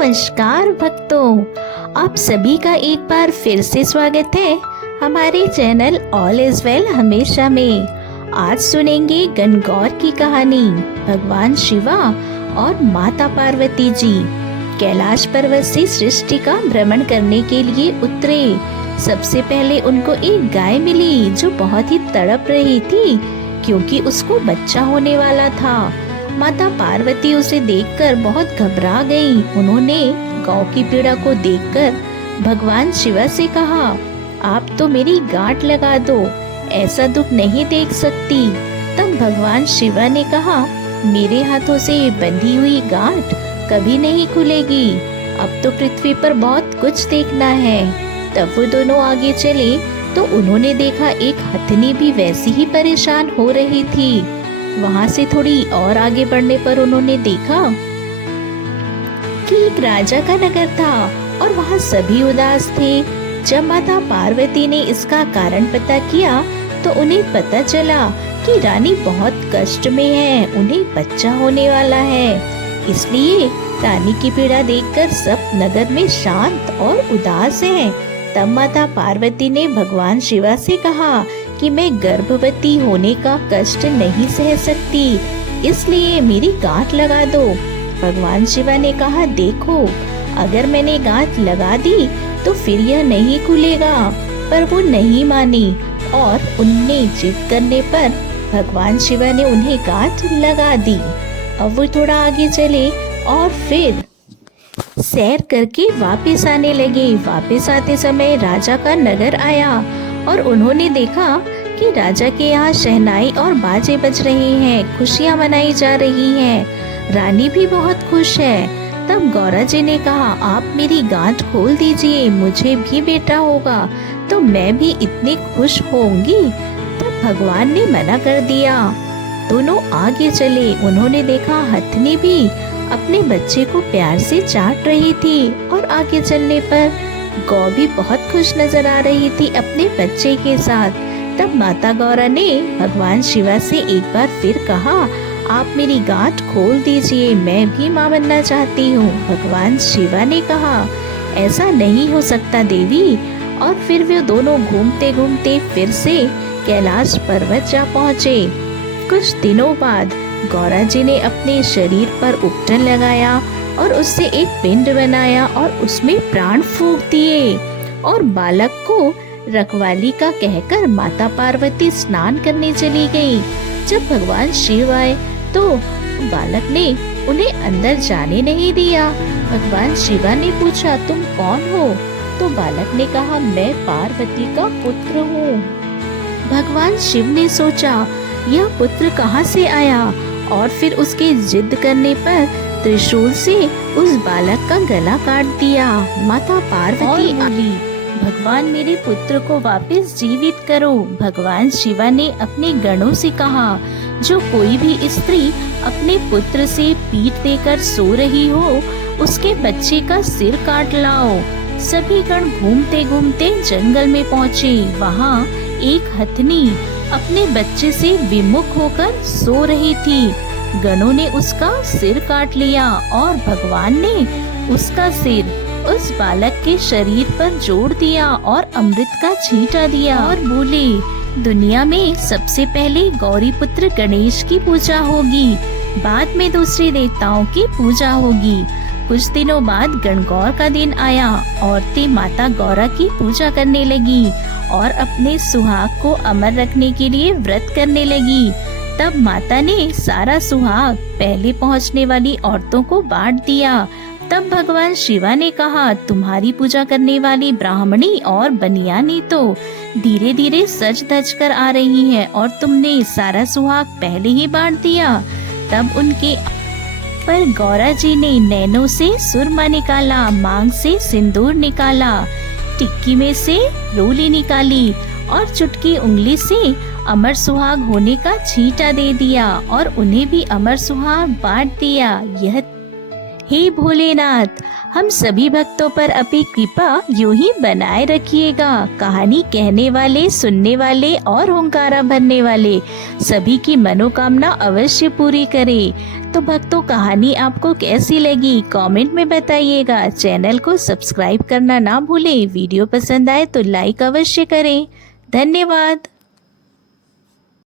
नमस्कार भक्तों, आप सभी का एक बार फिर से स्वागत है हमारे चैनल ऑल इज वेल हमेशा में। आज सुनेंगे गणगौर की कहानी। भगवान शिवा और माता पार्वती जी कैलाश पर्वत से सृष्टि का भ्रमण करने के लिए उतरे। सबसे पहले उनको एक गाय मिली जो बहुत ही तड़प रही थी क्योंकि उसको बच्चा होने वाला था। माता पार्वती उसे देखकर बहुत घबरा गई। उन्होंने गौ की पीड़ा को देखकर भगवान शिवा से कहा, आप तो मेरी गांठ लगा दो, ऐसा दुख नहीं देख सकती। तब भगवान शिवा ने कहा, मेरे हाथों से बंधी हुई गांठ कभी नहीं खुलेगी। अब तो पृथ्वी पर बहुत कुछ देखना है। तब वो दोनों आगे चले तो उन्होंने देखा एक हथनी भी वैसी ही परेशान हो रही थी। वहाँ से थोड़ी और आगे बढ़ने पर उन्होंने देखा कि एक राजा का नगर था और वहाँ सभी उदास थे। जब माता पार्वती ने इसका कारण पता किया तो उन्हें पता चला कि रानी बहुत कष्ट में है, उन्हें बच्चा होने वाला है। इसलिए रानी की पीड़ा देखकर सब नगर में शांत और उदास हैं। तब माता पार्वती ने भगवान शिवा से कहा कि मैं गर्भवती होने का कष्ट नहीं सह सकती, इसलिए मेरी गांठ लगा दो। भगवान शिवा ने कहा, देखो अगर मैंने गांठ लगा दी तो फिर यह नहीं खुलेगा। पर वो नहीं मानी और उनने जिद करने पर भगवान शिवा ने उन्हें गांठ लगा दी। अब वो थोड़ा आगे चले और फिर सैर करके वापस आने लगे। वापस आते समय राजा का नगर आया और उन्होंने देखा कि राजा के यहाँ शहनाई और बाजे बज रहे हैं, खुशियाँ मनाई जा रही हैं। रानी भी बहुत खुश है। तब गौरा जी ने कहा, आप मेरी गांठ खोल दीजिए, मुझे भी बेटा होगा तो मैं भी इतनी खुश होंगी। तब भगवान ने मना कर दिया। दोनों आगे चले। उन्होंने देखा हथनी भी अपने बच्चे को प्यार से चाट रही थी और आगे चलने पर गौ भी बहुत खुश नजर आ रही थी अपने बच्चे के साथ। तब माता गौरा ने भगवान शिवा से एक बार फिर कहा, आप मेरी गांठ खोल दीजिए, मैं भी माँ बनना चाहती हूँ। भगवान शिवा ने कहा, ऐसा नहीं हो सकता देवी। और फिर वे दोनों घूमते घूमते फिर से कैलाश पर्वत जा पहुँचे। कुछ दिनों बाद गौरा जी ने अपने शरीर पर उपटन लगाया और उससे एक पिंड बनाया और उसमें प्राण फूंक दिए और बालक को रखवाली का कहकर माता पार्वती स्नान करने चली गई। जब भगवान शिव आए तो बालक ने उन्हें अंदर जाने नहीं दिया। भगवान शिवा ने पूछा, तुम कौन हो? तो बालक ने कहा, मैं पार्वती का पुत्र हूँ। भगवान शिव ने सोचा, यह पुत्र कहाँ से आया, और फिर उसके जिद करने पर त्रिशूल से उस बालक का गला काट दिया। माता पार्वती बोली, भगवान मेरे पुत्र को वापस जीवित करो। भगवान शिवा ने अपने गणों से कहा, जो कोई भी स्त्री अपने पुत्र से पीठ देकर सो रही हो उसके बच्चे का सिर काट लाओ। सभी गण घूमते घूमते जंगल में पहुँचे। वहाँ एक हथनी अपने बच्चे से विमुख होकर सो रही थी। गणों ने उसका सिर काट लिया और भगवान ने उसका सिर उस बालक के शरीर पर जोड़ दिया और अमृत का छींटा दिया और बोले, दुनिया में सबसे पहले गौरी पुत्र गणेश की पूजा होगी, बाद में दूसरे देवताओं की पूजा होगी। कुछ दिनों बाद गणगौर का दिन आया। औरतें माता गौरा की पूजा करने लगी और अपने सुहाग को अमर रखने के लिए व्रत करने लगी। तब माता ने सारा सुहाग पहले पहुंचने वाली औरतों को बांट दिया। तब भगवान शिवा ने कहा, तुम्हारी पूजा करने वाली ब्राह्मणी और बनियानी तो धीरे धीरे सज धज कर आ रही है और तुमने सारा सुहाग पहले ही बांट दिया। तब उनके पर गौरा जी ने नैनों से सुरमा निकाला, मांग से सिंदूर निकाला, टिक्की में से रोली निकाली और चुटकी उंगली से अमर सुहाग होने का छींटा दे दिया और उन्हें भी अमर सुहाग बांट दिया। यह हे भोलेनाथ, हम सभी भक्तों पर अपनी कृपा यूं ही बनाए रखिएगा। कहानी कहने वाले, सुनने वाले और हुंकारा भरने वाले सभी की मनोकामना अवश्य पूरी करे। तो भक्तों, कहानी आपको कैसी लगी कमेंट में बताइएगा। चैनल को सब्सक्राइब करना ना भूलें। वीडियो पसंद आए तो लाइक अवश्य करें। धन्यवाद।